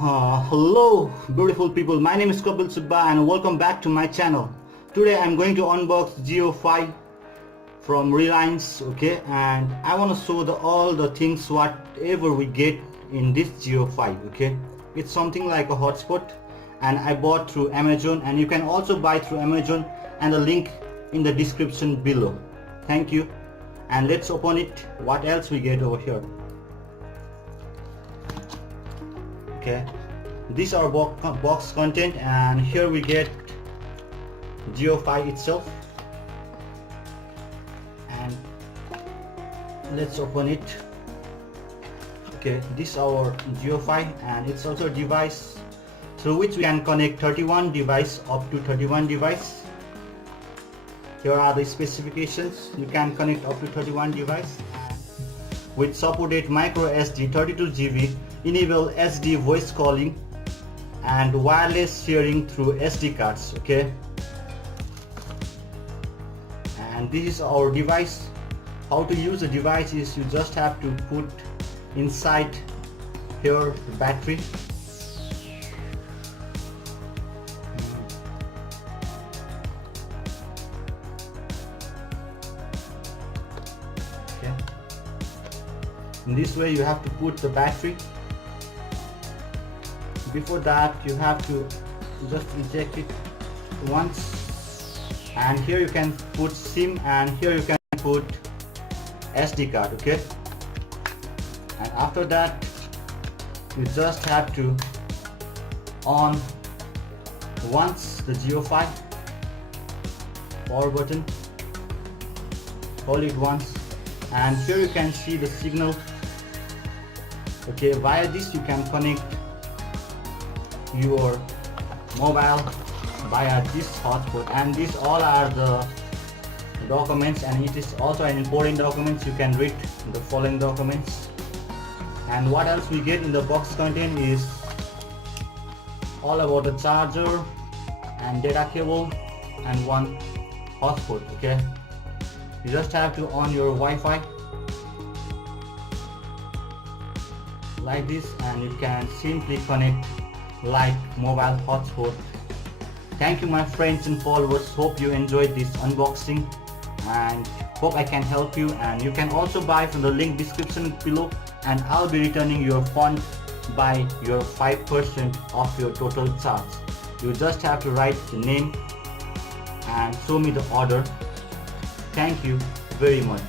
Hello beautiful people, my name is Kapil and welcome back to my channel. Today I'm going to unbox Jio 5 from Reliance, okay, and I want to show all the things whatever we get in this Jio 5, okay. It's something like a hotspot and I bought through Amazon, and you can also buy through Amazon, and the link in the description below. Thank you, and let's open it. What else we get over here? Okay, these are box content, and here we get Jio 5 itself, and let's open it. Okay, this is our Jio 5, and it's also a device through which we can connect 31 device, up to 31 device. Here are the specifications. You can connect up to 31 device with supported micro SD 32 GB, enable SD voice calling and wireless sharing through SD cards, okay. And this is our device. How to use the device is you just have to put inside here the battery, okay. In this way you have to put the battery. Before that you have to just eject it once, and here you can put SIM, and here you can put SD card, okay. And after that you just have to on once the Jio 5 power button, hold it once, and here you can see the signal, okay. Via this you can connect your mobile via this hotspot, and these all are the documents, and it is also an important document. You can read the following documents. And what else we get in the box content is all about the charger and data cable and one hotspot, okay. You just have to on your Wi-Fi like this, and you can simply connect like mobile hotspot. Thank you my friends and followers, hope you enjoyed this unboxing and hope I can help you. And you can also buy from the link description below, and I'll be returning your fund by your 5% of your total charge. You just have to write the name and show me the order. Thank you very much.